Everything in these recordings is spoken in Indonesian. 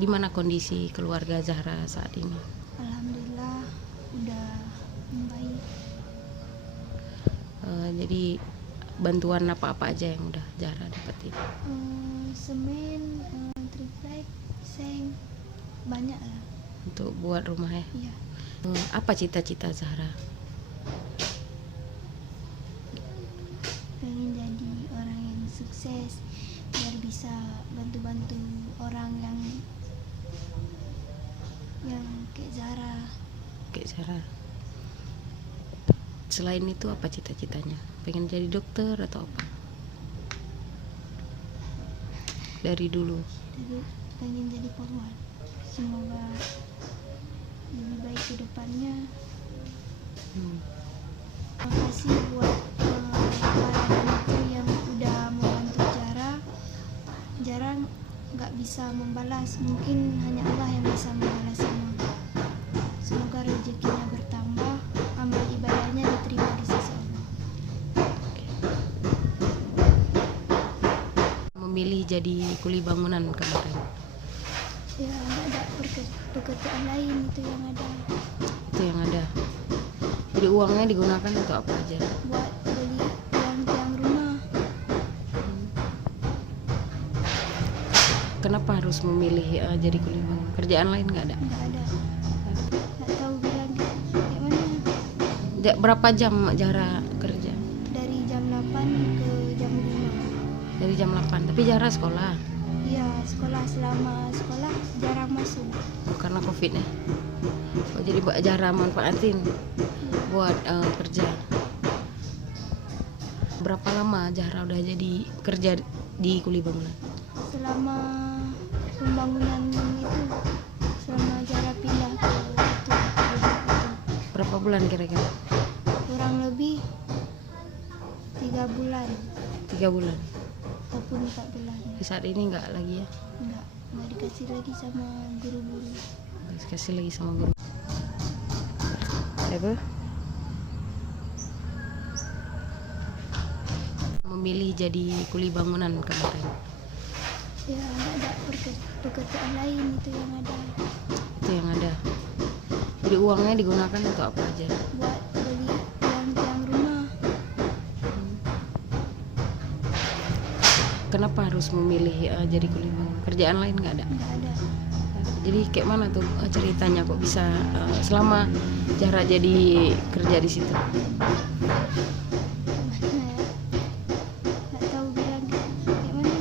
Gimana kondisi keluarga Zahra saat ini? Alhamdulillah udah membaik. Jadi bantuan apa aja yang udah Zahra dapetin? Semen, triplek, seng, banyak lah. Untuk buat rumah ya? Iya. Apa cita-cita Zahra? Pengen jadi orang yang sukses biar bisa bantu-bantu orang yang kayak Zahra. Kayak Zahra. Selain itu apa cita-citanya? Pengen jadi dokter atau apa? Dari dulu? Jadi pengen jadi polwan. Semoga lebih baik ke depannya. Terima kasih buat para donatur yang udah membantu Zahra. Zahra nggak bisa membalas, mungkin hanya Allah yang bisa membalas semua. Semoga rezekinya bertambah, amal ibadahnya diterima di sisi Allah. Memilih jadi kuli bangunan kemarin? Ya nggak ada pekerjaan lain, itu yang ada. Itu yang ada. Jadi uangnya digunakan untuk apa aja? Buat beli tiang-tiang rumah. Kenapa harus memilih jadi kuli bangunan? Kerjaan lain nggak ada? Nggak ada. Nggak tahu bilang kayak mana. Berapa jam Zahra kerja? Dari jam 8 ke jam 5. Dari jam 8, tapi Zahra sekolah? Iya, sekolah. Selama sekolah jarang masuk. Karena Covid ya? Jadi Zahra manfaatin buat kerja. Berapa lama Zahra udah jadi kerja di kuli bangunan? Selama pembangunan itu, selama Zahra pindah ke itu. Berapa bulan kira-kira? Kurang lebih 3 bulan 3 bulan. ataupun 4 bulan. Saat ini nggak lagi ya? Nggak dikasih lagi sama guru-guru. Nggak dikasih lagi sama guru. Apa? Memilih jadi kuli bangunan kemarin? Ya nggak ada pekerjaan lain, itu yang ada. Itu yang ada. Jadi uangnya digunakan untuk apa aja? Buat beli tiang-tiang rumah. Kenapa harus memilih jadi kuli bangunan? Kerjaan lain nggak ada? Nggak ada. Jadi kayak mana tuh ceritanya kok bisa selama Zahra jadi kerja di situ? Nggak tahu bilang kayak mana.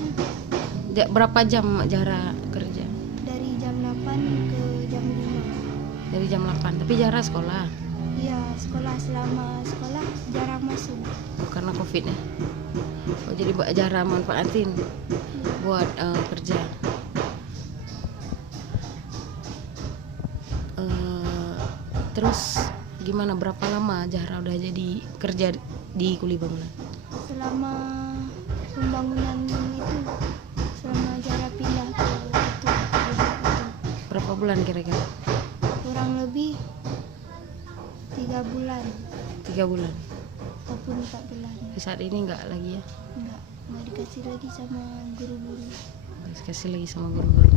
Berapa jam Zahra kerja? Dari jam 8 ke jam 5. Dari jam 8, tapi Zahra sekolah? Iya, sekolah. Selama sekolah jarang masuk. Karena Covid ya? Jadi Zahra manfaatin buat kerja. Terus gimana, berapa lama Zahra udah jadi kerja di kuli bangunan? Selama pembangunan itu, selama Zahra pindah ke itu. Berapa bulan kira-kira? Kurang lebih 3 bulan 3 bulan. ataupun 4 bulan. Saat ini nggak lagi ya? Nggak dikasih lagi sama guru-guru. Nggak dikasih lagi sama guru-guru.